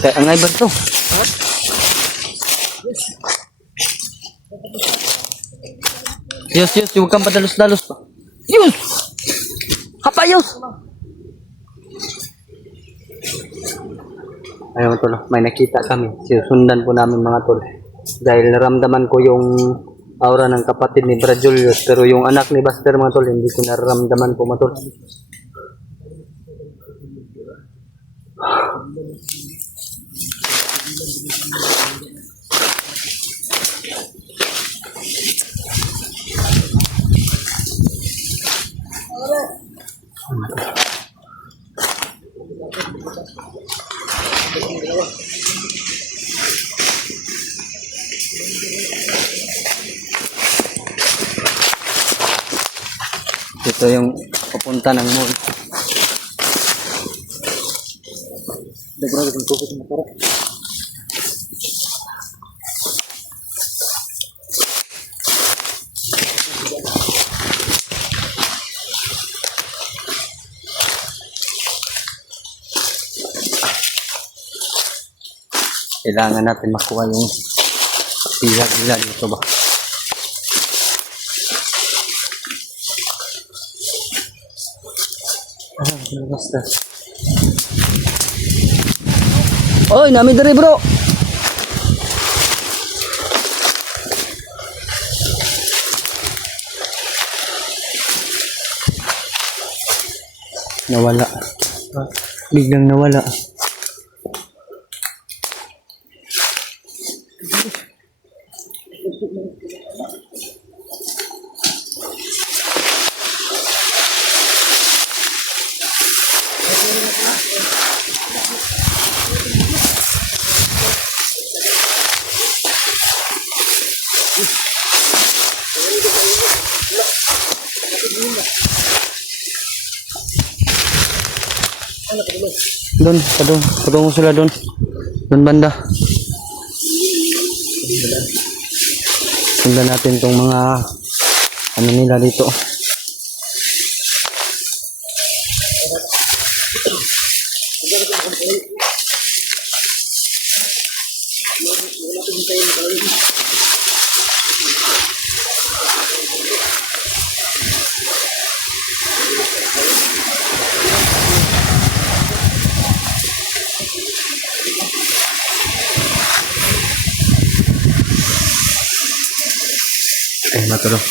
Kaya angay ba ito? Yus, huwag kang padalos-dalos pa. Yus! Kapayos! Ayun tol, may nakita kami. Sinusundan po namin mga tol. Dahil naramdaman ko yung aura ng kapatid ni Brad Julius. Pero yung anak ni Buster mga tol, hindi ko nararamdaman po mga tol. Ito yung papunta ng mall. Kailangan natin makuha yung pila dito ba. Basta. Oy, nami diri bro. Nawala. Biglang nawala. Doon, padung sila doon. Doon banda. Sundan natin tong mga ano nila dito. Matulog.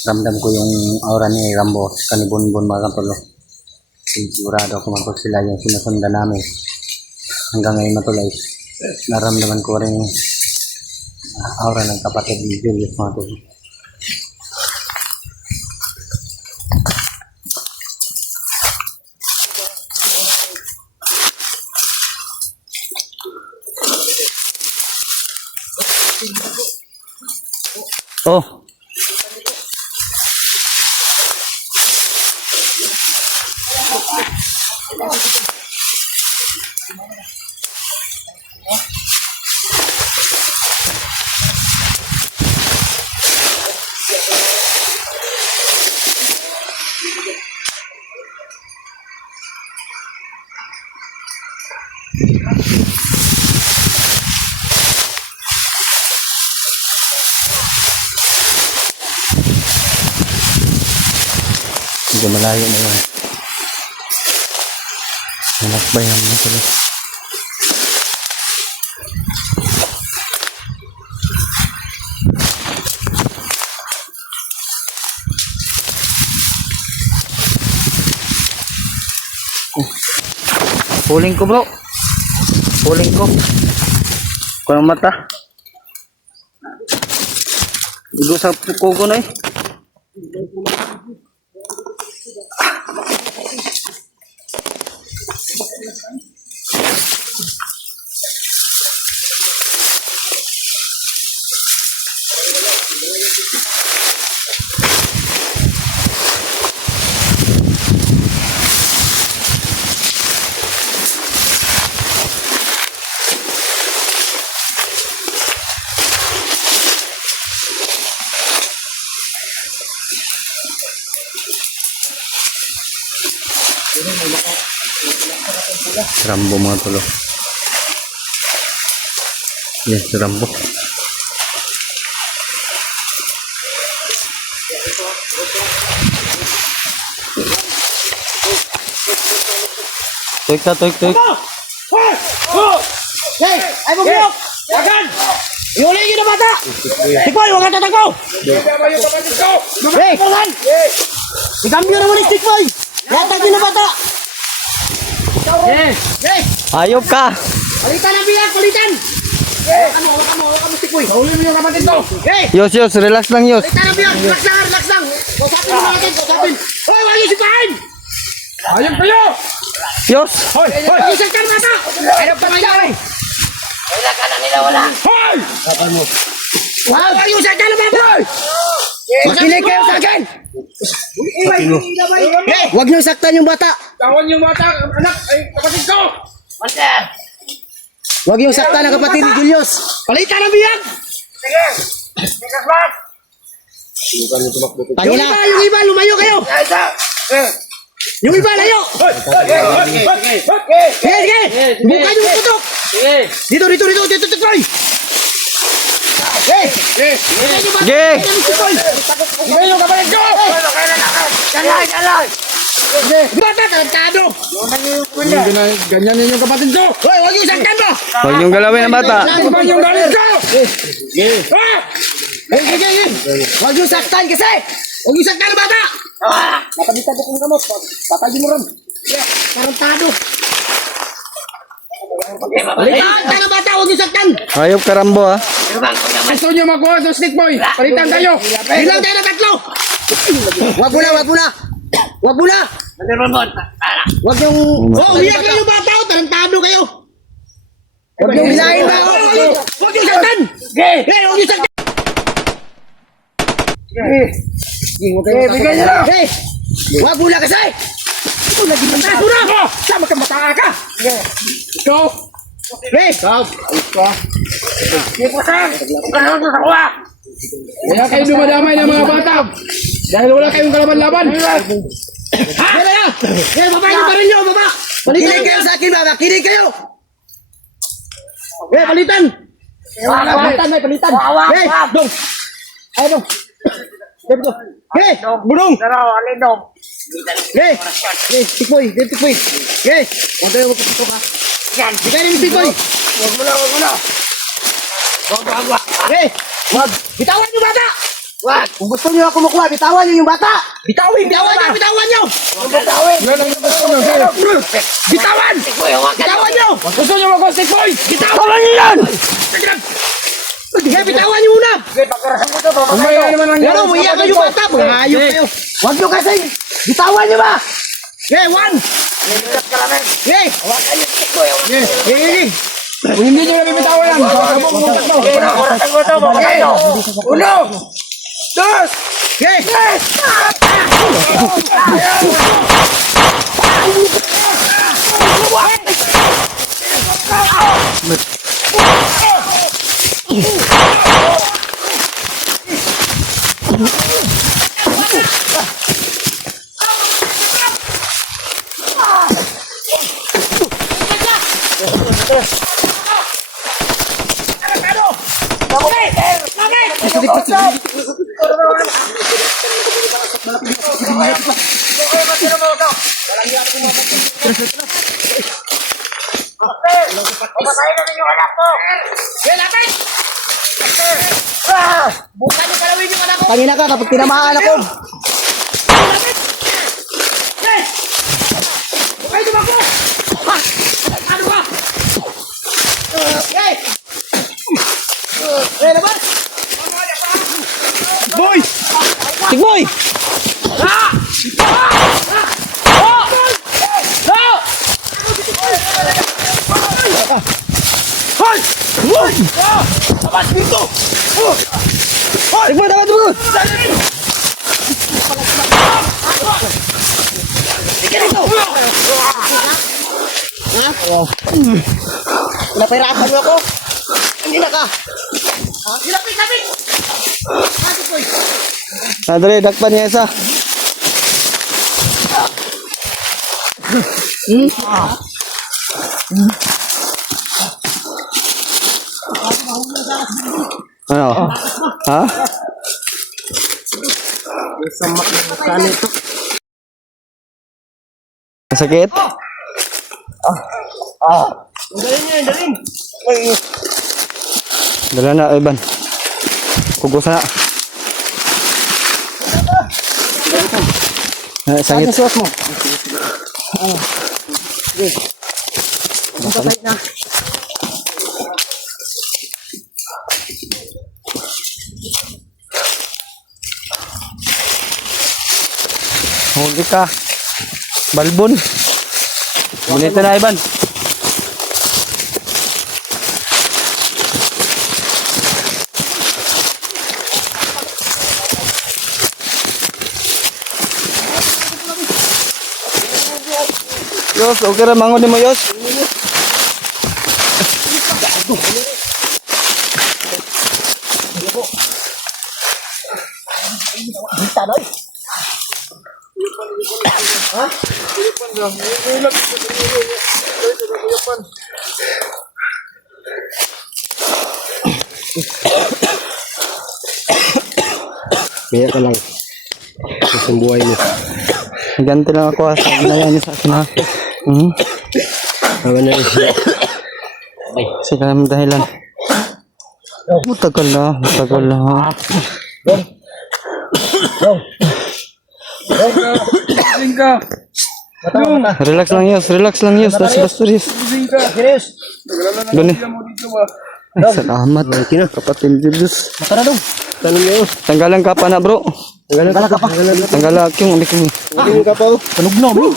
Ramdam ko yung aura ni Rambo kanibon-bon mga kapatid. Sigurado ako mapag sila yung sinusundan namin. Hanggang ngayon matulay. Naramdaman ko rin aura ng kapatid ni Julius mga kapatid. Oh. Medyo malayo na yun. Nalakbay ang mga tuloy. Puling ko bro. Puling ko. Kurang mata. Igo sa kuko na eh. Rambo mga tolo. Yan, si Rambo. Tuik ka, tuik. Hey, ay mo biyok! Agan! Iuli yun na bata! Tikboy, huwag ka tatagaw! Hey! Ikambyo naman ni Tikboy! Latag yun na bata! Hey! Ayop ka! Palitan ang biyak! Palitan! Huwag mo Tikboy! Huli mo yung kapatid ko! Hey! Yos, relax lang, Yos. Palitan ang biyak! Relax lang! Kausapin mo natin! Kausapin! Hoy! Huwag yung sipahin! Ayun kayo! Yos! Hoy! Isang ka bata! Ayun pa kayo! Wala ka na nila, wala! Hoy! Huwag yung isang ka na bata! Makinig kayo sa akin! Hey! Huwag niyo saktan yung bata! Tawan yung bata, anak, ay kapatid ko! Huwag yung saktan ang kapatid ni Julius! Palitan ang biyak! Sige! Bigas ba? Tangina! Yung iba, lumayo kayo! Yung iba, layo! Sige! Buka yung tutok! Dito! Tikboy! Hey! Ge! Sige yung kapatid ko! Bata, talentado! Ganyan yun yung kapatid ko! Hoy, huwag yung saktan mo! Huwag niyong galawin ang bata. Ano ba yung galit ko? Ha? Sige! Huwag yung saktan kasi! Huwag yung saktan ang bata! Matabitan ko kung gamot. Patagin mo rin. Tarantado. Palitan ang bata, huwag yung saktan! Ayop ka, Rambo, ha? Gusto nyo makuha sa stick boy? Palitan tayo! Bilang tayo na tatlo! Huwag mo na! Huwag yung... Oh, umiyak lang yung bata, oh! Tarantado kayo! Huwag yung hilahin ba? Huwag yung saktan! Hey, huwag yung saktan! Bigyan nyo na! Hey! Huwag mo na kasi! Ito, naging mataso na! Sama ka mataa ka! Ikaw! Hey! Hindi ko sa! Ano sa kuha? Kaya kayo dumadamay ng mga bata! Dahil wala kayong kalaban-laban! Yan na! Hey, baba yung baril nyo! Baba! Palitan kayo sa akin, baba! Kinig kayo! Hey, palitan! Palitan! Hey! Dong! Ay, dong! Hey! Budong! Hey! Hey, tikboy! Hey! Huwag kayo magpapito ka! Bigay rin yung tikboy! Huwag mo na! Hey! Wag! Bitawan yung bata! Wag! Kung gusto nyo ako makuha, bitawan nyo yung bata! Bitawan nyo! Yan ang gusto nyo! Bitawan! Bitawan nyo! Gusto nyo makuha stick boy? Bitawan nyo yan! Hey, bitawan nyo muna! Kung may naman ang Pero umiyak na yung bata! Mga hayop kayo! Wag nyo kasi! Bitawan nyo ba? Hey, one! Hey! Hey! Kung hindi nyo namin bitawan yan, sasabog mo tatlo. Uno! Dos! Hey! Tangina ka kapag tinamaan ako. Boy! Tikboy! Tikboy, dapat dulu. Napahirapan mo ako. Hindi na ka. Lapit! Tikboy. Dali, dakpan niya isa. Ano? Ha? Sama kan itu. Masakit? Dalin. Dala na, Ivan. Kugusan na. Sangit. Suot mo. Masakit na. Huwag ka. Balbon. Bonito na, Ivan. Yos, okay ra mangon mo, Yos. Kaya ka lang. Sa buhay mo. Ganti lang ako sa ginaya niyo sa akin ha. Tama na rin. Sila ang dahilan. Matagal na ha. Gising ka. Relax lang Yos. Basta Yos. Gising ka. Serius. Nagalala na Gani. siya mo dito ba? Salamat. Kapatid Diyos. Matara dong. Tanong mo. Tanggalan ka pa na bro. Tanggalan ka pa. Tanggalan yung ulikin. Tanggalan ka pa. Tunog na bro.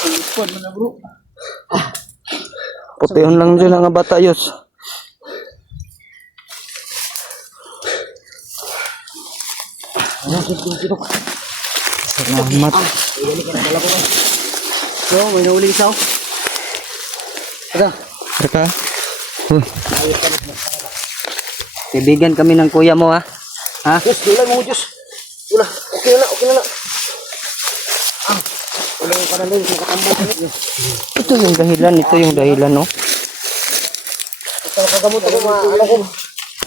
Squad mo na bro. Putihon lang dyan ang bata Yos. Salamat. So, may nahuli isaw. Teka. Kaibigan kami ng kuya mo ha. Ha? Diyos, dula mo Diyos. Dula. Okay na na. Wala yung kanalin. Makatambal ka na. Ito yung dahilan no. Ito kagamot ako ano ko.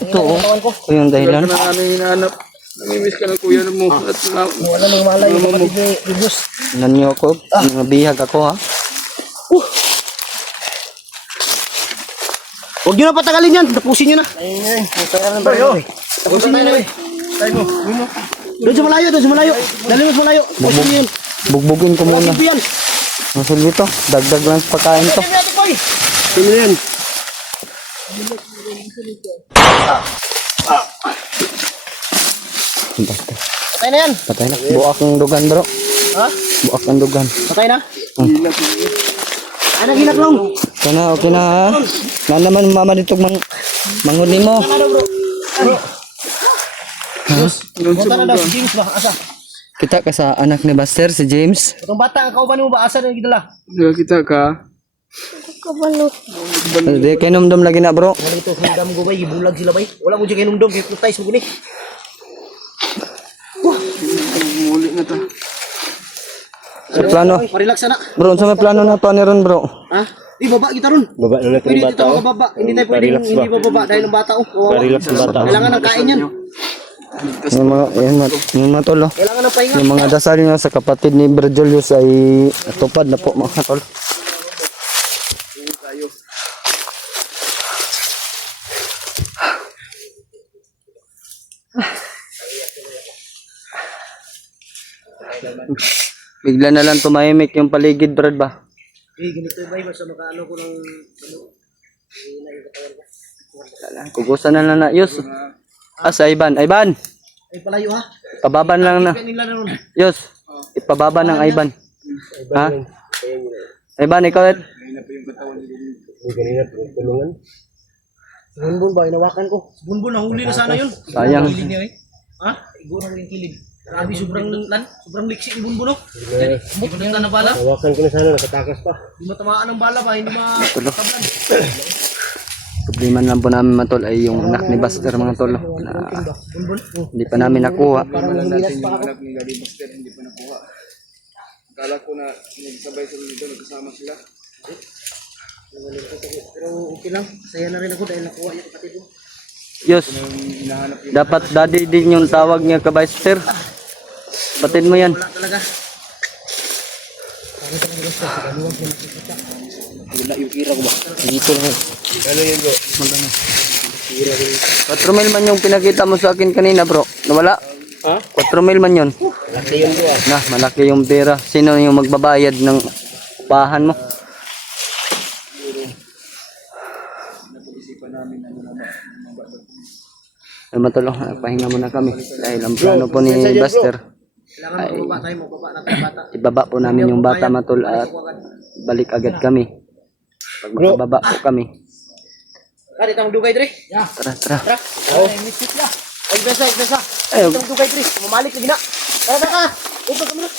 Ito Ito yung dahilan. Na ano yung hinahanap. Namimiss ka ng kuya mo. At Wala nang malay yung kapatid ni Diyos. Nanyo ako. Nabihag ako ha. Huwag nyo na patagalin yan. Tapusin nyo na. Ayun. Kaya na ba yun? Tapusin nyo na. tayo mo. Doon sa malayo. Dali mo sa malayo. Tapusin nyo yun. Bugbugin ko muna. Tapusin yan. Masulbi to. Dagdag lang sa pagkain to. Sino yan? Basta. Patay na yan. Patay na. Buak ang dugan bro. Ha? Buak ang dugan. Patay na? Ano ginaklong? Okay na ha. Na naman mama dito manghuli mo. Ano bro? Punta na daw si James ba? Asa? Kita ka sa anak ni Buster, si James. Itong bata, ang kauban mo ba? Asa na gidala? Kita ka. Di kay numdum lagi na bro. Wala ito, hindam ko ba? Ibulag sila ba? Wala mo dyan kayo numdom. Kaya putay sa guni. Muli na ta. Sa plano. Relax na. Bro, sa may plano na to ni ron bro. Ha? Di baba kita ron. Baba na natin Pwede yung dito bata. ka baba. Hindi tayo pwedeng hindi bababa dahil ang bata oh. Kawawa. Relax ang bata. Kailangan ng kain yan. Yung mga tol, oh. Kailangan ng pahinga. Yung mga dasal nyo sa kapatid ni Brad Julius ay tupad na po mga tol. Bigla na lang tumahimik yung paligid Brad ba? Ganito ba? Basta makaano ko ng Kugusan na lang na. Yus. Sa Ivan. Ivan! ay palayo ha. Pababan lang na. Kaya nila na ron. Yus. Ipababa ng Ivan. Ha? Ivan, ikaw at? Bunbun ba? Inawakan ko. Bunbun, nahuli na sana yun. Sayang. Kilid niya eh. Ha? Iguro ko yung kilid. Grabe, sobrang liksi yung bunbun no. Hindi na bala. Hawakan ko na sana, nakatakas pa. Hindi matamaan ng bala ba? Hindi matablan. Problema lang po namin mga tol ay yung anak ni Buster mga tol. Na Bunbun. hindi pa namin nakuha. Parang nanghilas pa ako. Anak ni Gary Buster, hindi pa nakuha. Akala ko na nagsabay sila dito, nagkasama sila. Pero okay lang. Saya na rin ako dahil nakuha niya kapatid ko. Yus, dapat daddy din yung tawag niya ka Vice Sir. Patid mo yan. Wala talaga. Wala yung kira ko ba? Dito lang. Ano yun bro? Magano? 4 mil man yung pinakita mo sa akin kanina bro. Nawala? Ha? 4 mil man yun. Malaki yun bro. Na, malaki yung pera. Sino yung magbabayad ng upahan mo? Ay matulong, pahinga muna kami. Dahil ang plano po ni Buster, Kailangan mababa tayo, mababa natin bata. ibaba po namin yung bata matul at balik agad kami. Pag makababa po kami. Kari tang dugay dre. Tara, tara. Tara. Oh, misit na. Ay besa. Ay, Tang dugay dre. Mamalik lagi na. Tara ka. Upag kami na.